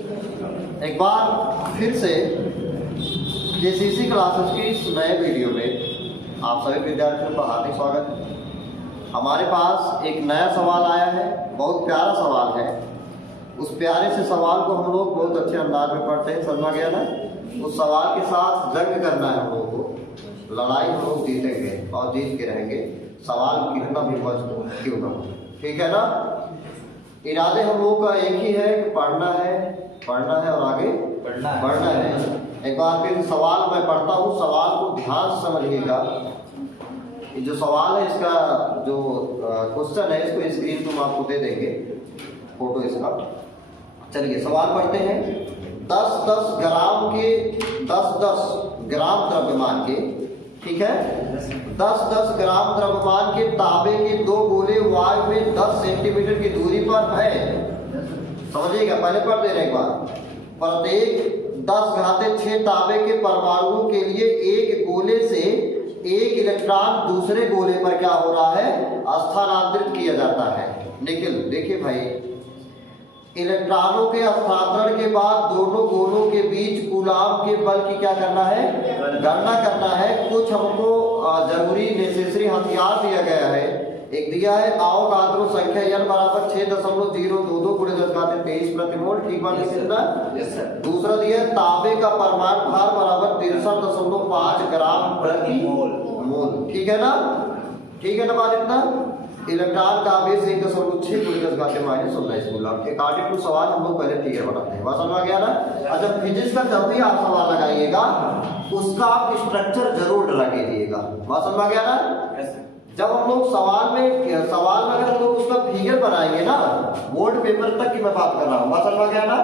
एक बार फिर से केसीसी क्लासेस की इस नए वीडियो में आप सभी विद्यार्थियों का हार्दिक स्वागत है। हमारे पास एक नया सवाल आया है, बहुत प्यारा सवाल है। उस प्यारे से सवाल को हम लोग बहुत अच्छे अंदाज में पढ़ते हैं, समझ गया ना। उस सवाल के साथ जंग करना है हम लोगों को, लड़ाई हम लोग जीतेंगे और जीत के रहेंगे, सवाल कितना भी मजबूत क्यों ना हो, ठीक है ना। इरादे हम लोगों का एक ही है कि पढ़ना है और आगे बढ़ना है। एक बार फिर सवाल मैं पढ़ता हूँ, सवाल को ध्यान से समझिएगा। जो सवाल है इसका जो क्वेश्चन है इसको स्क्रीन पर हम आपको दे देंगे, फोटो इसका। चलिए सवाल पढ़ते हैं। 10-10 ग्राम द्रव्यमान के, ठीक है, 10-10 ग्राम द्रव्यमान के तांबे के दो गोले वायु में 10 सेंटीमीटर की दूरी पर है। समझिएगा, पहले पढ़ दे रहे एक बार। प्रत्येक 10⁻6 तांबे के परमाणुओं के लिए एक गोले से एक इलेक्ट्रॉन दूसरे गोले पर क्या हो रहा है, स्थानांतरित किया जाता है। निखिल देखिए भाई, इलेक्ट्रॉनों के हस्तांतरण के बाद दोनों गोलों के बीच कूलाम के बल की क्या करना है, गणना करना है। कुछ हमको जरूरी नेसेसरी हथियार दिया गया है। एक दिया है अवोगाद्रो संख्या N बराबर 6.022 × 10⁻23 प्रति मोल, ठीक बात है। दूसरा दिया है तांबे का परमाणु भार बराबर 63.5 ग्राम प्रति मोल, ठीक है ना, ठीक है ना बात इतना। इलेक्ट्रॉन का आवेश 1.6 × 10⁻19 कूलम। अकॉर्डिंग टू सवाल हम लोग पहले फिगर बनाते हैं, बात समझ आ गया ना। अच्छा, फिजिक्स का जब भी आप सवाल लगाइएगा उसका आप स्ट्रक्चर जरूर ड्रा कीजिएगा, बात समझ आ गया ना। जब हम लोग सवाल में अगर हम लोग उसका फिगर बनाएंगे ना, बोर्ड पेपर तक की मैं बात कर रहा हूँ, बात समझ आ गया ना,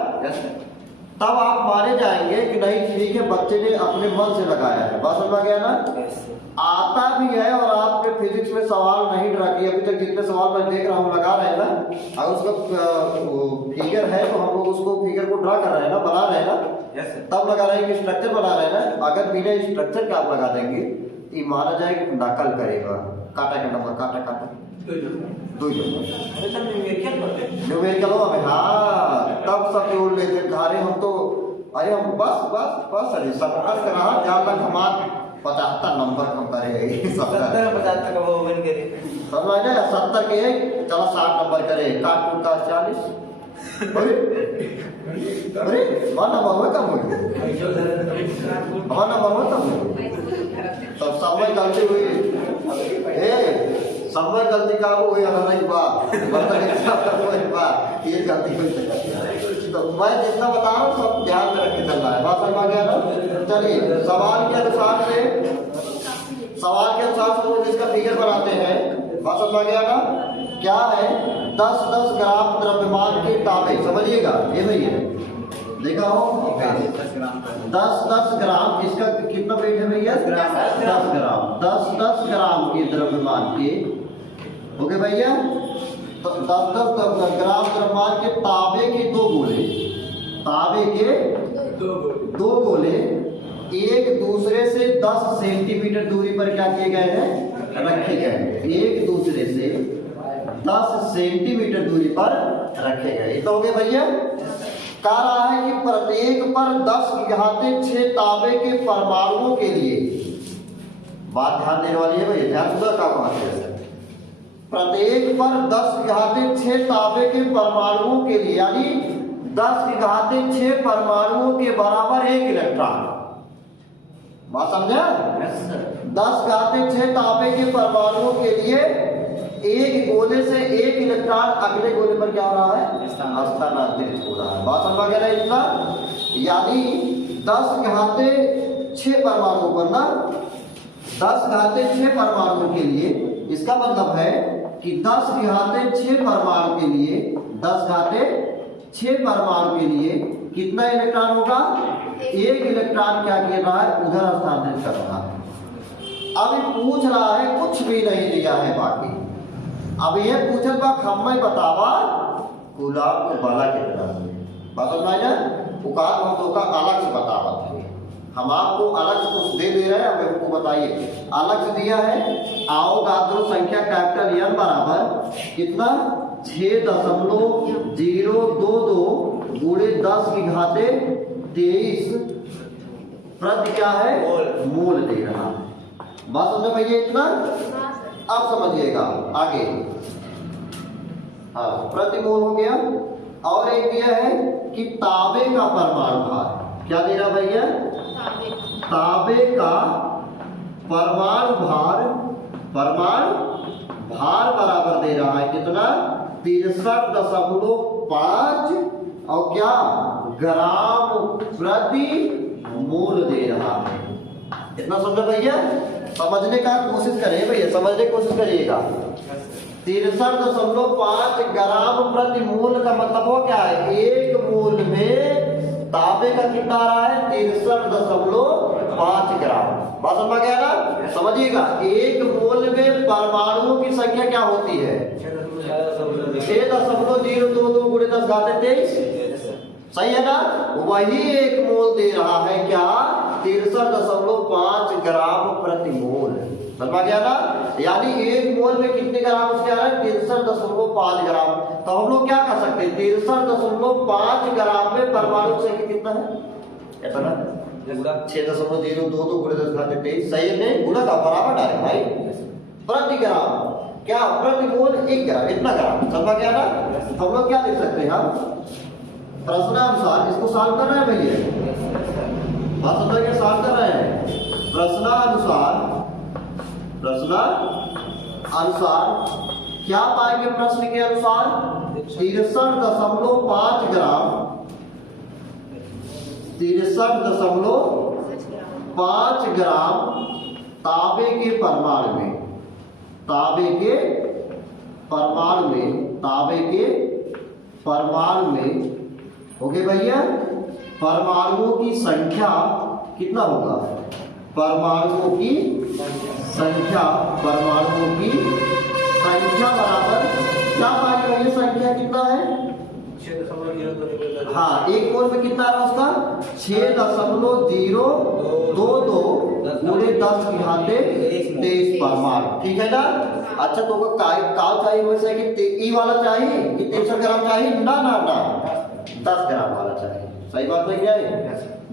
तब आप माने जाएंगे कि नहीं ठीक है बच्चे ने अपने मन से लगाया है, बात समझ आ गया ना। आता भी है और आपने फिजिक्स में सवाल नहीं ड्रा किया अभी तक, जितने सवाल मैं देख रहा हूँ लगा रहे हैं ना, अगर उसका फिगर है तो हम लोग उसको फिगर को ड्रा कर रहे हैं ना, बना रहे हैं ना, तब लगा रहे हैं कि स्ट्रक्चर बना रहे हैं ना। अगर बिना स्ट्रक्चर के आप लगा देंगे तो माना जाए कि नकल करेगा। काटा का नंबर काटा 2 न्यूमेरिकल में, हाँ तब सब जोड़ लेते घारे हम तो। अरे हम बस अरे सब करा जहाँ तक हमारे 75 नंबर हम करे 70 वो बन गए, समझ आया। 70 के चलो 60 नंबर करे, काट कूट का 40। अरे माना नंबर कम हो तब समय गलती हुई, समय गलती का हुई बात ये गलती हुई। तो मैं जितना बता रहा हूँ सब ध्यान में रख के चलना है, बात समझ आ गया ना। चलिए सवाल के अनुसार हम लोग इसका फिगर बनाते हैं, बात समझ आ गया ना। क्या है, 10-10 ग्राम द्रव्यमान के तांबे, समझिएगा ये भैया देखा हो 10-10 ग्राम, इसका कितना वेट है भैया, 10 ग्राम, 10-10 ग्राम के द्रव्यमान के, ओके भैया। तो 10-10 ग्राम द्रव्यमान के तांबे के दो गोले एक दूसरे से 10 सेंटीमीटर दूरी पर क्या किए गए हैं, रखे गए हैं। एक दूसरे से 10 सेंटीमीटर दूरी पर रखे गए, तो हो गए भैया। कह रहा है कि प्रत्येक पर 10⁻6 तांबे के परमाणुओं के लिए, बात ध्यान देने वाली है भैया, ध्यान सुधा का बात है। प्रत्येक पर 10⁻6 तांबे के परमाणुओं के लिए, यानी 10⁻6 परमाणुओं के बराबर एक इलेक्ट्रॉन, बात समझा। 10⁻6 तांबे के परमाणुओं के लिए एक गोले से एक इलेक्ट्रॉन अगले गोले पर क्या हो रहा है, स्थानांतरित हो रहा है, बात समझ गया इतना। यानी 10⁻6 परमाणुओं पर ना, 10⁻6 परमाणुओं के लिए, इसका मतलब है कि 10⁻6 परमाणु के लिए, 10⁻6 परमाणु के लिए कितना इलेक्ट्रॉन होगा, एक इलेक्ट्रॉन क्या कर रहा है, उधर स्थानांतरित कर रहा है। अभी पूछ रहा है, कुछ भी नहीं दिया है बाकी, अब ये पूछत बा हमें बतावा गुलाब को बाला कितना है, बात समझ में आया। पुकार हम लोग का अलग से बतावत है, हम आपको अलग से कुछ दे रहे हैं, अब हमको बताइए। अलग से दिया है अवोगाद्रो संख्या कैपिटल N बराबर कितना 6.022 गुणे 10 की घाते 23 प्रति क्या है मूल दे रहा है। बात समझ भैया इतना? अब समझिएगा आगे। हाँ, प्रति मोल हो गया। और एक दिया है कि तांबे का परमाणु भार। क्या दे रहा भैया? तांबे का परमाणु भार बराबर दे रहा है कितना? 63.5 और क्या ग्राम प्रति मोल दे रहा है। इतना समझो भैया? समझने का कोशिश करें भैया, समझने की कोशिश करिएगा। 63.5 ग्राम प्रति मोल का मतलब हो क्या है? एक मोल में तांबे का कितना आ रहा है? 63.5 ग्राम। बात समझ गया ना? समझिएगा, एक मोल में परमाणुओं की संख्या क्या होती है? 6.022 गुणे 10 घाते 23। सही है ना? वही एक मोल दे रहा है क्या? 63.5 ग्राम प्रति मोल। समझ गया ना? यानी एक मोल में कितने ग्राम उसके आ रहा है? 63.5 ग्राम। तो हम लोग क्या कर सकते हैं? 63.5 ग्राम में परमाणु की संख्या कितना है? ऐसा ना 6.022 गुणे 10 घाते 23। सही है? नहीं, गुणा का बराबर डाले भाई। प्रति ग्राम क्या? प्रति मोल 1 ग्राम, इतना ग्राम। समझ गया ना? हम लोग क्या लिख सकते हैं? हम प्रश्नानुसार इसको सॉल्व कर रहे हैं भैया। बात समझ के सॉल्व कर रहे हैं। प्रश्नानुसार क्या पाएंगे? प्रश्न के अनुसार 63.5 ग्राम 63.5 ग्राम तांबे के परमाणु में हो गए भैया। परमाणुओं की संख्या कितना होगा? परमाणुओं की संख्या बराबर क्या पाएंगे भैया? संख्या कितना है? हाँ, एक मोल में कितना है उसका? 6.022 गुणे 10 की घाते 23 परमाणु। ठीक है ना? अच्छा, तो काल चाहिए वैसे कि ई वाला चाहिए कि 300 ग्राम चाहिए? ना 10 ग्राम वाला चाहिए। सही बात है क्या है?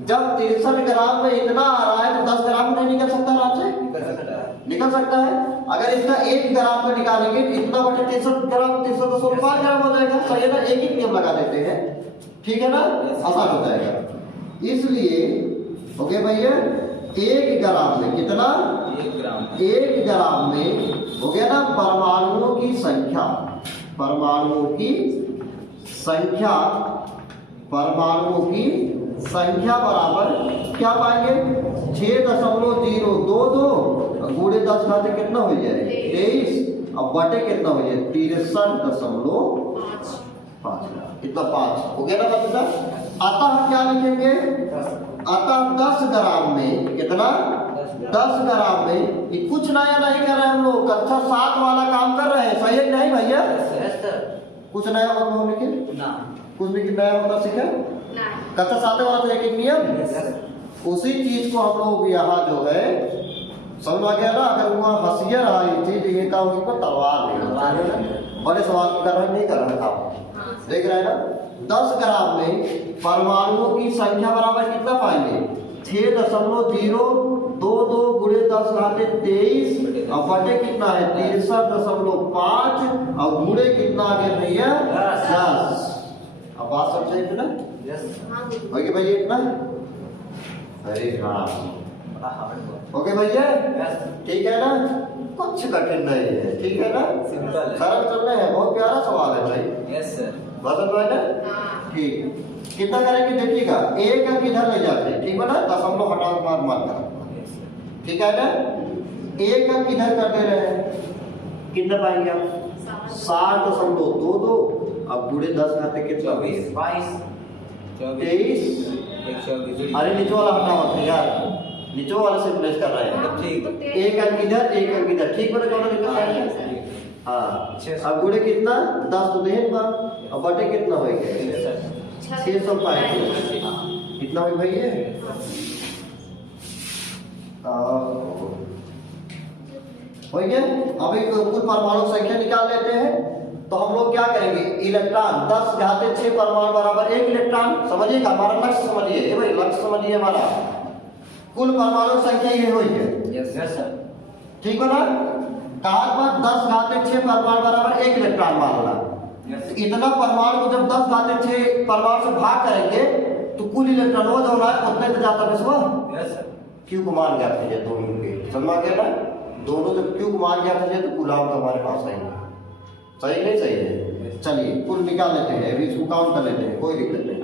जब 63 ग्राम में इतना आ रहा है तो 10 ग्राम नहीं निकल सकता? आराम से निकल सकता है। अगर इसका 1 ग्राम में निकालेंगे तो इतना बटे 63 ग्राम 305 ग्राम हो जाएगा। सही है ना? एक ही नियम लगा देते हैं। ठीक है ना? आसान हो जाएगा। इसलिए हो गया भैया 1 ग्राम में कितना? 1 ग्राम में हो गया ना परमाणुओं की संख्या बराबर क्या पाएंगे? 6.022 गुणे 10 घाते कितना हो जाए? 23। अब बटे कितना हो जाए? 63.5। कितना? 5 हो गया ना बच्चा? अतः क्या लिखेंगे? अतः 10 ग्राम में कितना? 10 ग्राम में ये कुछ नया नहीं कर रहे हम लोग, कक्षा 7 वाला काम कर रहे हैं। सही है नहीं भैया? कुछ नया होता लिखे? कुछ भी नया होता सीखे? कक्षा 7 वाला तो एक नियम, उसी चीज को हम लोग यहाँ जो है समझ आ गया ना? अगर वहाँ हंसिया रहा ये चीज, ये काम उसको तलवार नहीं, बड़े सवाल कर रहे नहीं कर रहे काम। देख रहे हैं ना? 10 ग्राम में परमाणुओं की संख्या बराबर कितना पाएंगे? 6.022 गुणे 10 घाते 23 और बटे कितना है? 63.5 और गुणे कितना आ गया भैया? 10। अब बात समझे इतना? ओके भैया इतना? अरे हाँ, ओके भैया? ठीक है ना? कुछ कठिन नहीं है। ठीक है ना? सरल चल रहे हैं। बहुत प्यारा सवाल है भाई। Yes sir. बता ना? ठीक। कितना करेंगे देखिएगा, एक अंक इधर ले जाते हैं। ठीक है ना? दशमलव हटाओ मत कर। ठीक है ना? एक अंक इधर कर दे रहे हैं, कितना पाएंगे आप? 60.22 अब गुणे 10 घाते कितना? 22 23। अरे नीचे वाला हटा मत यार, नीचे वाले से प्लेस कर रहे हैं। एक अंक इधर एक अंक इधर। ठीक है ना? दोनों निकल जाएंगे। हाँ, अब गुणे कितना? 10 तो नहीं बात। अब बटे कितना हो गया? 605। कितना हुई भैया? हो गया। अब एक कुल परमाणु संख्या निकाल लेते हैं। तो हम लोग क्या करेंगे, इलेक्ट्रॉन 10 घाते 6 परमाणु बराबर 1 इलेक्ट्रॉन। समझिएगा, हमारा लक्ष्य समझिए, ये भाई लक्ष्य समझिए, हमारा कुल परमाणु संख्या ये हुई है। Yes sir. ठीक हो ना। कहा पर 10 घाते 6 परमाणु बराबर 1 इलेक्ट्रॉन मानना। इतना परमाणु को जब 10 घाते 6 परमाणु से भाग करेंगे तो कुल इलेक्ट्रॉन हो जो है उतने तो जाता है। Yes sir. क्यों को मान गया था ये दोनों के समझ गया ना। दोनों जब क्यों को मान गया था तो गुलाम तो हमारे पास है, सही नहीं सही है। चलिए कुल निकाल लेते हैं, अभी इसको काउंट कर लेते हैं, कोई दिक्कत नहीं,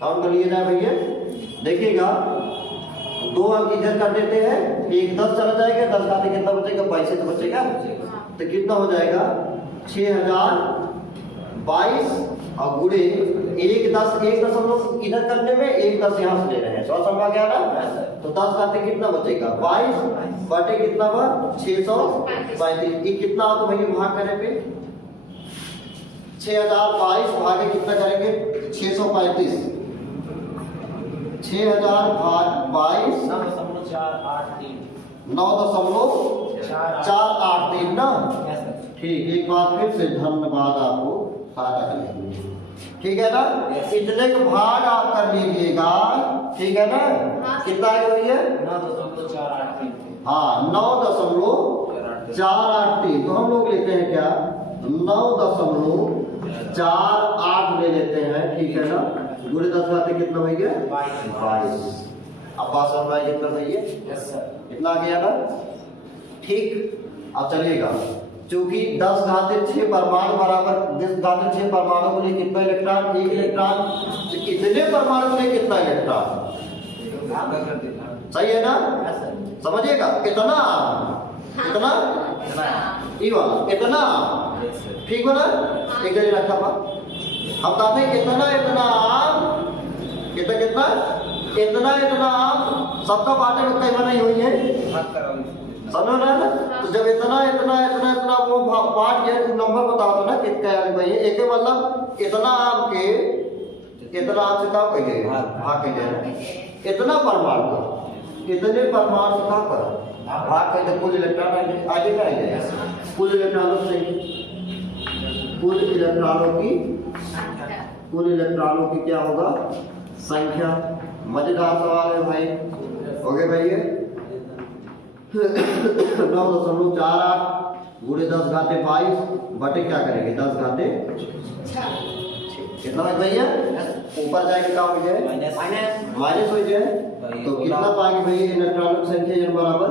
काउंट कर लिए जाए भैया। देखिएगा 2 अंक इधर कर देते हैं, एक 10 चला जाएगा, 10 खाते कितना बचेगा, 22 तो बचेगा। तो कितना हो जाएगा 6022 और गुणे 1 10 1 दशमलव इधर करने में 1 10 यहाँ से ले रहे हैं, समझ आ गया ना। तो 10 खाते कितना बचेगा 22 बटे कितना हुआ 635। ये कितना हो तो भैया भाग करने पे 6022 भागे कितना करेंगे 635। 6022 9.483 ना। ठीक, एक बार फिर से धन्यवाद आपको, सारा कर लीजिए, ठीक है ना। इतने का भाग आप कर लीजिएगा, ठीक है ना। कितना है भैया 9.483। हाँ 9.483। तो हम लोग लेते हैं क्या 9.48 ले लेते हैं, ठीक है ना। गुणे 10 घाते कितना भैया 22। अब बात समझ में कितना भैया। Yes sir. इतना गया ना, ठीक। अब चलिएगा, क्योंकि 10 घाते 6 परमाणु बराबर 10 घाते 6 परमाणु को लिए कितना इलेक्ट्रॉन 1 इलेक्ट्रॉन। तो कितने परमाणु को लिए कितना इलेक्ट्रॉन, सही है ना। समझिएगा कितना कितना ये वाला कितना, ठीक हो ना। एक जगह रखा हुआ हम कहते हैं कितना इतना कितना कितना इतना इतना सबका बाटे में कई नहीं हुई है, समझ रहे हैं। तो जब इतना इतना इतना इतना वो बांट गया तो नंबर बताओ तो ना कितना भाई। एक मतलब इतना आम के इतना आम से क्या कहिए भाग कहिए ना। इतना परमाणु इतने परमाणु से कहाँ पर भाग कहिए कुल इलेक्ट्रॉन आगे क्या है कुल इलेक्ट्रॉनों से कुल इलेक्ट्रॉनों की क्या होगा संख्या। मजेदार सवाल है भाई, हो गए भाई। 9.48 गुणे 10 घाते 22 बटे क्या करेंगे 10 घाते कितना है भैया, ऊपर जाएगा क्या हो जाए माइनस हो जाए। तो कितना पाएंगे भैया इलेक्ट्रॉनों की संख्या n बराबर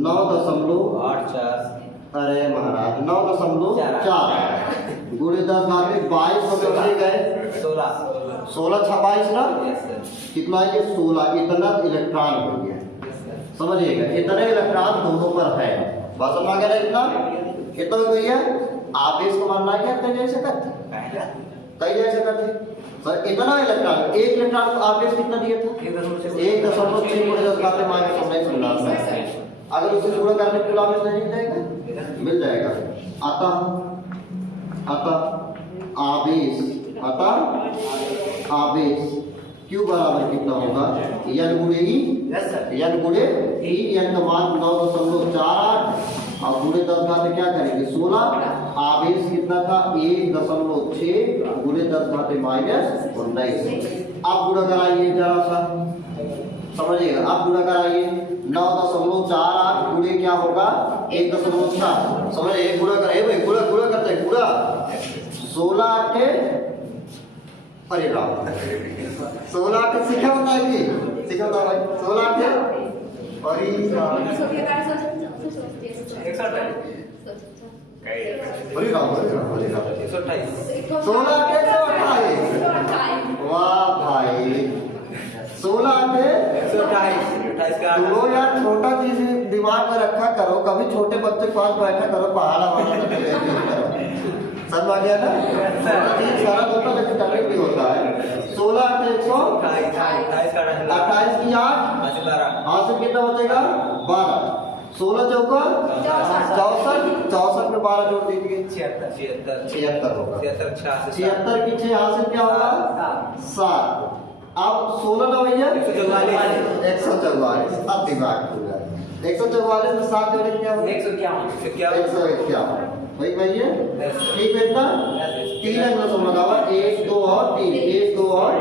9.84। अरे महाराज 9.4 गुणे 10 घाते 22 हो गए 16 26 ना। कितना है ये 16। इतना इलेक्ट्रॉन हो गया, समझिएगा इतने इलेक्ट्रॉन दोनों पर है। बात समझ आ गया ना। इतना भैया आप इसको मानना है कई जैसे करते सर। इतना इलेक्ट्रॉन एक इलेक्ट्रॉन को आप कितना दिया था 1.6 गुणे 10 घाते माइनस अगर उसे गुणा करने के लिए नहीं जाएगा मिल जाएगा। अतः आवेश Q बराबर कितना होगा n गुणे E n गुणे E n का मान 9.48 और गुणे 10 घाते क्या करेंगे 16। आवेश कितना था 1.6 गुणे 10 घाते -19। आप गुणा कराइए जरा सा, समझिएगा आप गुणा कराइए 9.48 गुणे क्या होगा 1.4। समझ एक गुणा कराइए भाई, गुणा करते हैं गुणा 16 के परिणाम 16 के सीखा बताएंगे सीखा बता भाई 16 के परिणाम 16 के 128। वाह भाई 16 के 128 तो यार छोटा चीज दिमाग में रखा करो, कभी छोटे बच्चे के पास बैठा करो पहाड़ा वाला समझ आ गया ना। सारा होता लेकिन कनेक्ट भी होता है। 16 के 128 की 8 हासिल कितना बचेगा 12। 16 चौका 64 में 12 जोड़ दीजिए 76 होगा। 76 की 6 हासिल क्या होगा 7। अब 16 ना भैया 144। अब दिमाग 144 में 7 जोड़े क्या होगा 151। भाई भाई ये ठीक है इतना 3 अंक दशमलव लगा हुआ 1 2 और 3 1 2 और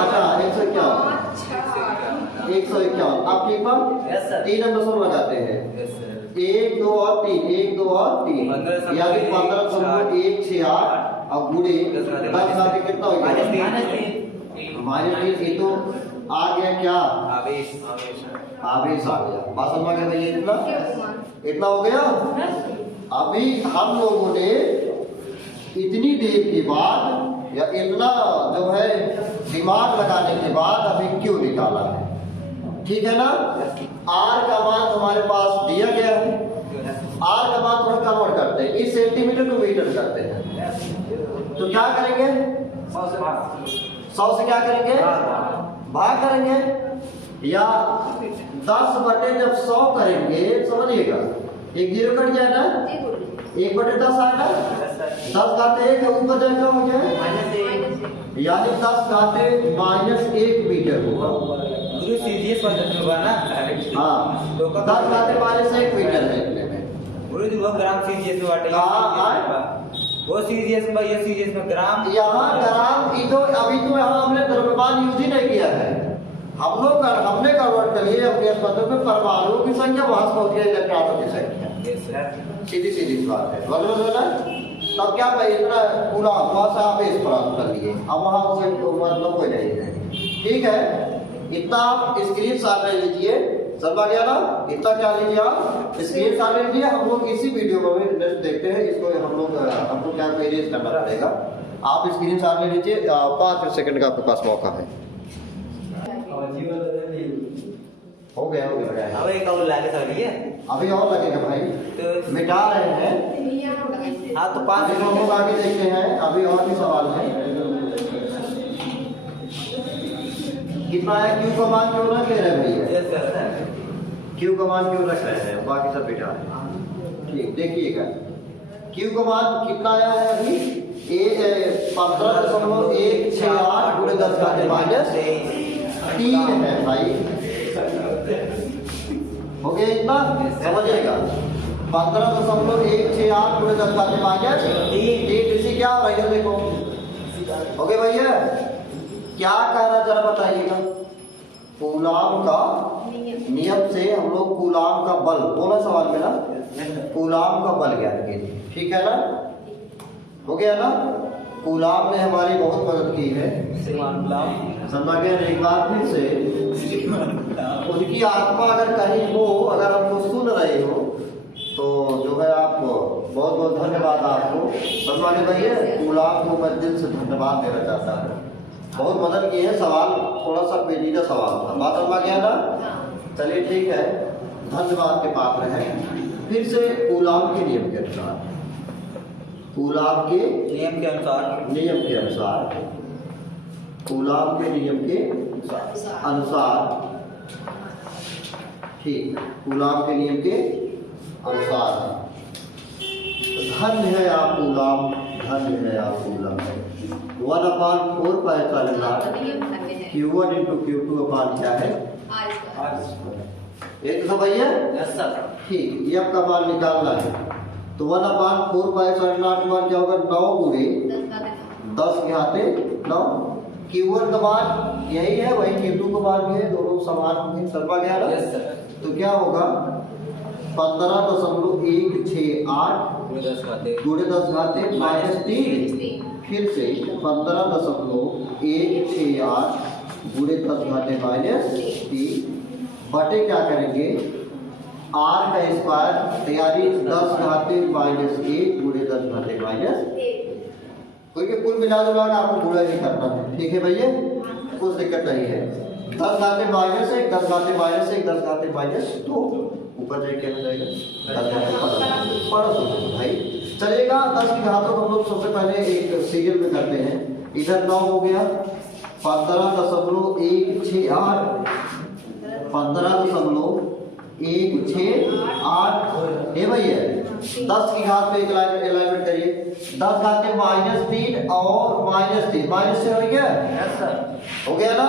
अच्छा 151 आप ठीक बा 3 अंक दशमलव लगाते हैं 1 2 और 3 1 2 और 3 यानी 15.168 और गुणे 10 घाते कितना हो गया -3 ये तो आ गया क्या आवेश आ गया बात समझ में गई इतना हो गया। अभी हम लोगों ने इतनी देर के बाद या इतना जो है दिमाग लगाने के बाद अभी क्यों निकाला है, ठीक है ना। आर का मान हमारे पास दिया गया है, आर का मान थोड़ा कन्वर्ट करते हैं, इस सेंटीमीटर को मीटर करते हैं, तो क्या करेंगे 100 से क्या करेंगे भाग करेंगे या 10 बटे जब 100 करेंगे समझिएगा 1 0 कट जाए ना 1/10 आएगा 10 घाते 1 ऊपर जाए क्या हो गया यानी 10 घाते -1 मीटर होगा सीजीएस होगा ना। हाँ 10 घाते -1 मीटर है वो ग्राम सीजीएस में वो सीजीएस में ये सीजीएस में ग्राम यहाँ ग्राम की तो अभी तो यहाँ हमने द्रव्यमान यूज ही नहीं किया है, हमने कन्वर्ट कर लिए अपने स्तर पे परमाणुओं की संख्या वहां से पहुंच गई इलेक्ट्रॉनों की संख्या सीधी बात है बराबर ना। तब क्या भाई इतना पूरा वहां से आप इस प्राप्त कर लिए अब वहां से मतलब कोई नहीं है, ठीक है। इतना आप स्क्रीन शॉट ले लीजिए समझ गया ना, इतना क्या लीजिए आप स्क्रीन शॉट ले लीजिए। हम लोग इसी वीडियो में नेक्स्ट देखते हैं इसको हमको क्या इरेज करना पड़ेगा, आप स्क्रीन शॉट ले लीजिए 5 सेकंड का आपके पास मौका है। हो गया अब एक और लागे सर ये अभी और लगेगा भाई तो मिटा रहे हैं। हाँ तो 5 हम लोग आगे देखते हैं, अभी और भी सवाल है। कितना है क्यू का मान क्यों रख रहे हैं भैया, क्यू का मान क्यों रख रहे हैं, बाकी सब मिटा है ठीक। देखिएगा क्यू का मान कितना आया है अभी 15.168 गुणे 10 घाते -3 है भाई, हो गया इतना समझिएगा 15.168 गुणे 10 घाते -3 इसी क्या हो रहा है देखो, हो गया भैया। क्या कह रहा जरा बताइएगा, कूलाम का नियम से हम लोग कूलाम का बल बोला सवाल में ना, कूलाम का बल ज्ञात कीजिए, ठीक है ना, हो गया ना। कूलाम ने हमारी बहुत मदद की है, समझ गया। एक बार फिर से उनकी आत्मा अगर कहीं हो, अगर हमको सुन रहे हो तो जो है आप बहुत बहुत धन्यवाद आपको, समझ गए भैया। कूलाम को मैं दिल से धन्यवाद देना चाहता हूँ, बहुत मदद की है। सवाल थोड़ा सा पेचीदा सवाल था, बात समझ गया ना, चलिए ठीक है, धन्यवाद के पात्र है। फिर से कूलाम के नियम के अनुसार, कूलाम के नियम के अनुसार कूलाम के नियम के अनुसार ठीक, कूलाम के नियम के अनुसार धन्य है आप कूलाम, धन्य है आप कूलाम। 1/4 Q1 × Q2 क्या है एक तो भैया ठीक, ये आपका मान निकालना है। तो 1/4 क्या होगा 9 गुणे 10 के हाथे 9। Q1 का मान यही है, वही Q2 का मान भी है, दोनों समान होंगे, समझ गया ना। तो क्या होगा 15.168 गुणे 10 घाते -3, फिर से 15.168 गुणे 10 घाते -3 बटे क्या करेंगे r का स्क्वायर यानी 10 घाते -1 गुणे 10 घाते क्योंकि कुल मिला जुला आपको गुणा ही करना है, ठीक है भैया, कुछ दिक्कत नहीं है। 10 घाते -1 10 घाते -1 10 घाते -2 ऊपर जाए क्या हो जाएगा 10 घाते पड़ोस भाई चलेगा। 10 की घातों को हम लोग सबसे पहले एक सीरियल में करते हैं, इधर 9 हो गया 15.168 है भैया। 10 की घात पे एक अलाइनमेंट करिए, 10 घाते -3 और -3 माइनस से हो गया, हो गया ना।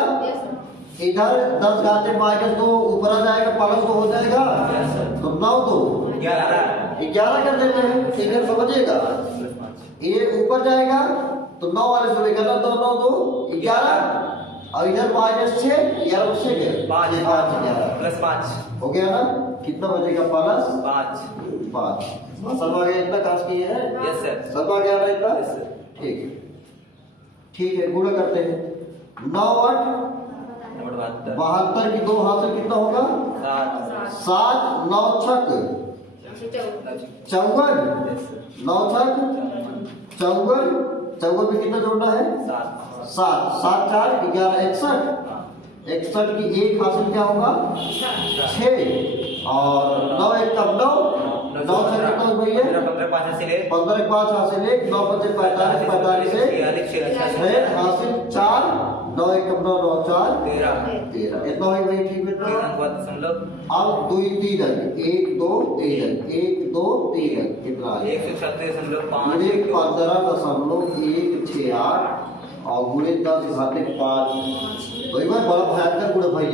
इधर 10 घाते -2 ऊपर आ जाएगा, प्लस तो हो जाएगा, यस सर। तो 9 2 11 कर देते हैं, ठीक है, समझिएगा। ये ऊपर जाएगा तो 9 वाले से लेकर 9 9 2 11 और इधर -6 11 उससे गए 5 11 प्लस 5 हो गया ना, कितना बचेगा प्लस 5 5। समझ गया, इतना काज किए हैं, यस सर। समझ गया ना इतना, यस सर। ठीक है, ठीक है, गुणा करते हैं 9 8 72 की 2 हाथ से कितना होगा 7 9 छक 54 9 छक 54 54 में कितना जोड़ना है 7 7 4 11 61 61 की 1 हासिल क्या होगा 6 और 9 1 कब 9 9 से कितना हो भैया 15 के 5 हासिल 1 9 5 45 45 से 6 हासिल 4 9 1 कब 9 9 4 13 इतना हो भाई, ठीक है। अब 2 3 अंक 1 2 3 अंक 1 2 3 अंक कितना है 15.168 और गुणे 10 घाते 5 भाई बड़ा भयंकर गुण भाई है,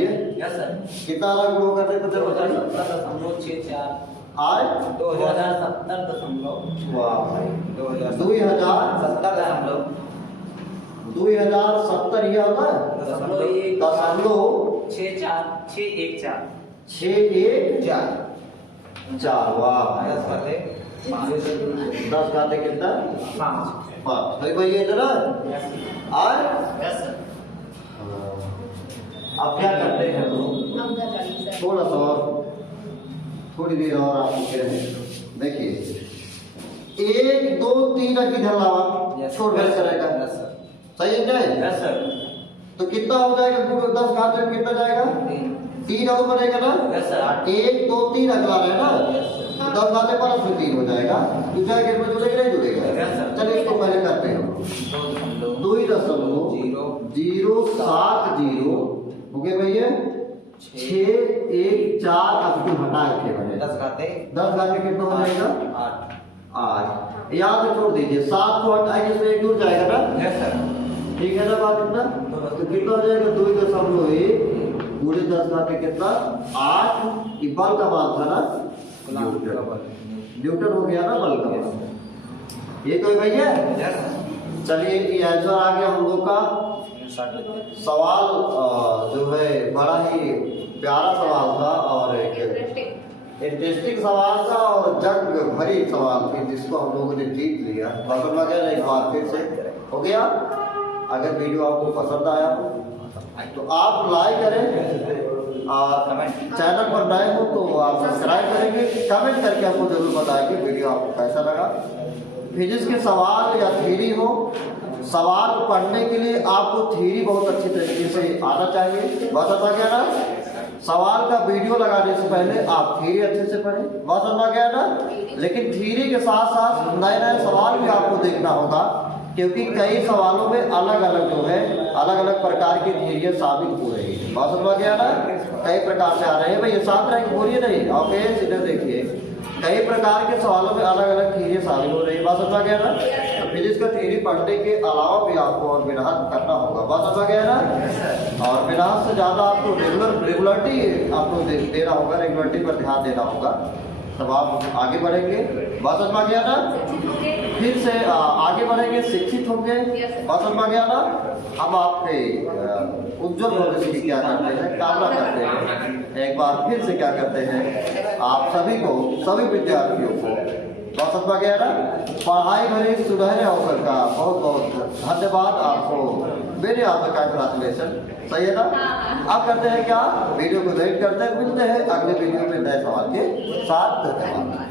कितना अलग गुण होगा तो बताइए 17.64 आए 2070 वाह भाई 2070 ये होता है दशमलव 614 वाह भाई 10 घाते कितना 5 भाई भाई ये इधर और अब क्या करते हैं हम लोग, थोड़ा सा और थोड़ी देर और आपको कहें, देखिए 1 2 3 की धरलावा छोड़ कर करेगा, सही है क्या, तो कितना हो जाएगा 10 घाते में कितना जाएगा 3 और बनेगा ना, 1 2 3 अगला है ना, 10 घाते पर 3 हो जाएगा, दूसरा गेट में जुड़ेगा नहीं जुड़ेगा, चलिए इसको पहले करते हैं 2.070 हो गए भैया 6 1 4 अब को हटा के बने 10 घाते कितना हो जाएगा 8 यहाँ से छोड़ दीजिए 7 को हटाएंगे इसमें 1 जुड़ जाएगा ना, ठीक है ना बात, इतना तो कितना हो जाएगा 2.1 पूरे 10 घाते कितना 8 ये बल का मान था ना, न्यूटन हो गया ना बल का मान, ये कोई भैया। चलिए ये आंसर आ गया हम लोग का सवाल, जो है बड़ा ही प्यारा सवाल था और एक इंटरेस्टिंग सवाल था और जग भरी सवाल थी जिसको हम लोगों ने जीत लिया, वगैरह एक बार फिर से हो गया। अगर वीडियो आपको पसंद आया तो आप लाइक करें और चैनल पर नए हो तो आप सब्सक्राइब करेंगे, कमेंट करके हमको जरूर बताएंगे वीडियो आपको कैसा लगा। फिजिक्स के सवाल या थ्योरी हो, सवाल पढ़ने के लिए आपको थ्योरी बहुत अच्छी तरीके से आना चाहिए, बात समझ गया ना, सवाल का वीडियो लगाने से पहले आप थ्योरी अच्छे से पढ़ें, बात समझ गया ना, लेकिन थ्योरी के साथ साथ नए नए सवाल भी आपको देखना होगा क्योंकि कई सवालों में अलग अलग जो है अलग अलग प्रकार की थ्योरियां साबित हो रही है, बात समझ गया ना, कई प्रकार से आ रहे हैं भाई, ये साथ रहे बोलिए नहीं, ओके सीधे देखिए कई प्रकार के सवालों में अलग अलग थ्योरी शामिल हो रही है, बात समझ गया ना। तो फिजिक्स का थ्योरी पढ़ने के अलावा भी आपको और मेहनत करना होगा, बात समझ गया ना, और मेहनत से ज्यादा आपको रेगुलरिटी आपको देना होगा, रेगुलरिटी पर ध्यान देना होगा, तब आप आगे बढ़ेंगे, बात समझ गया ना, फिर से आगे बढ़ेंगे, शिक्षित होंगे, बात समझ गया ना। हम आपके उज्जवल भविष्य की क्या करते हैं, कामना करते हैं, एक बार फिर से क्या करते हैं, आप सभी को, सभी विद्यार्थियों को, बात समझ गया ना, पढ़ाई भरी सुनहरे अवसर का बहुत बहुत धन्यवाद आपको, मेरे यहाँ का कंग्रेचुलेशन, सही है ना। अब करते हैं क्या, वीडियो को रेट करते हैं, मिलते हैं अगले वीडियो में नए सवाल के साथ, धन्यवाद।